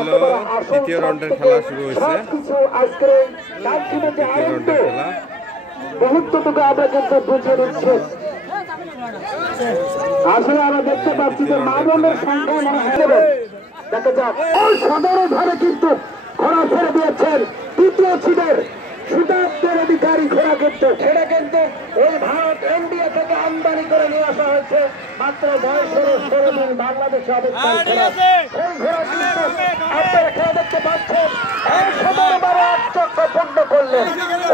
হলো তৃতীয় রাউন্ডের খেলা শুরু হয়েছে। তৃতীয় রাউন্ডের খেলা মুহূর্তটুকু আমরা কিন্তু বুঝে নিচ্ছি। আসলে আমরা দেখতে পাচ্ছি যে মাদনের সংখ্যা দেখা যাক সাধারণভাবে কিন্তু ঘোড়া ছেড়ে দিয়েছেন তৃতীয় সিটের সুতাবদের অধিকারী ঘোড়া কিন্তু সেটা কিন্তু ওই ভারত ইন্ডিয়া থেকে আমদানি করে নিয়ে আসা হয়েছে মাত্র 16 দিন বাংলাদেশে অবস্থান করে। সেই ঘোড়া কিন্তু আপনারা খেলা দেখতে পাচ্ছেন 112 চক্র পূর্ণ করলেন।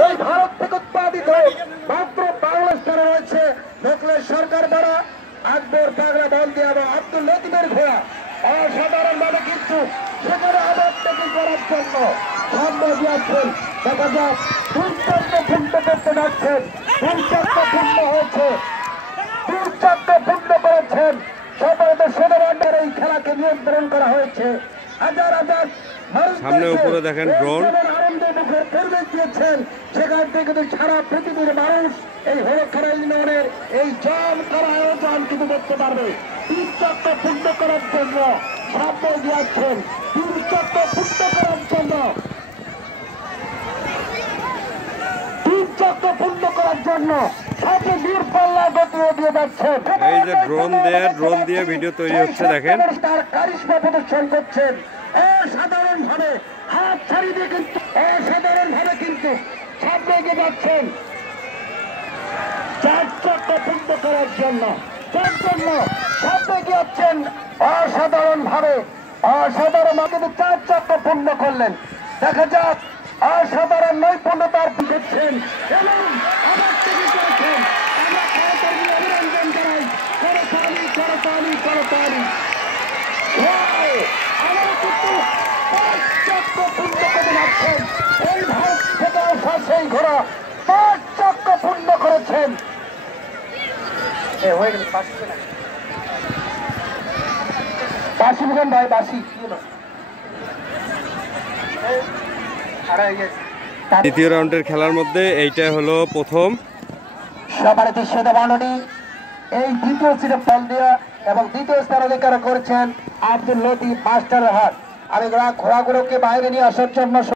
ওই ভারত থেকে উৎপাদিত মাত্র বাংলাদেশে রয়েছে মোকলেশ সরকার বড় আকবর পাগলা বলদি এবং আব্দুল লতিফের ঘোড়া অসাধারণ ভাবে কিন্তু সেখানে আবার টেকিং করার জন্য সামনে দিয়েছেন। দেখা যাক দুর্চক্র পূর্ণ করতে যাচ্ছেন। দুর্চক্র পূর্ণ হয়েছে, দুর্চক্র পূর্ণ করেছেন। সম্ভবত সেনাবাহিনীর এই খেলাকে নিয়ন্ত্রণ করা হয়েছে। হাজার হাজার সামনে উপরে দেখেন ড্রোন আনন্দের মুখে পরিবেশ দিয়েছেন। সেখান থেকে কিন্তু সারা পৃথিবীর মানুষ এই হলখেরা ইউনিয়নের এই জাম করা আয়োজন কিন্তু দেখতে পারবে। দুর্চক্র পূর্ণ করার জন্য সামনে দিয়েছেন। দুর্চক্র পূর্ণ করার জন্য পূর্ণ করার জন্য সাথে দূরপাল্লা গতিও দিয়ে যাচ্ছেন। এই যে ড্রোন দিয়ে ভিডিও তৈরি হচ্ছে দেখেন। তার কারিশমা প্রদর্শন করছেন অসাধারণ ভাবে, হাত ছাড়িয়ে দিয়ে কিন্তু অসাধারণ ভাবে কিন্তু সামনে এগিয়ে যাচ্ছেন। 4 চক্র পূর্ণ করার জন্য সামনে এগিয়ে যাচ্ছেন অসাধারণ ভাবে। অসাধারণ কিন্তু 4 চক্র পূর্ণ করলেন। দেখা যাক অসাধারণ নৈপুণ্যতার করছেন এবং আবার থেকে করেছেন। আমরা সহকর্মী অভিনন্দন জানাই। করতালি আমরা কিন্তু 5 চক্র পূর্ণ করে যাচ্ছেন। এই ভারত থেকে আসা সেই ঘোড়া 5 চক্র পূর্ণ করেছেন। হয়ে গেল বাসি মুখান ভাই বাসি তৃতীয় রাউন্ডের খেলার মধ্যে এইটা হলো প্রথম। সবারই সেনাবাহিনী এই দ্বিতীয় সিটে ফল দেওয়া এবং দ্বিতীয় স্থান অধিকার করেছেন আব্দুল লতিফ মাস্টার হাট। আমি ঘোড়াগুলোকে বাইরে নিয়ে আসার জন্য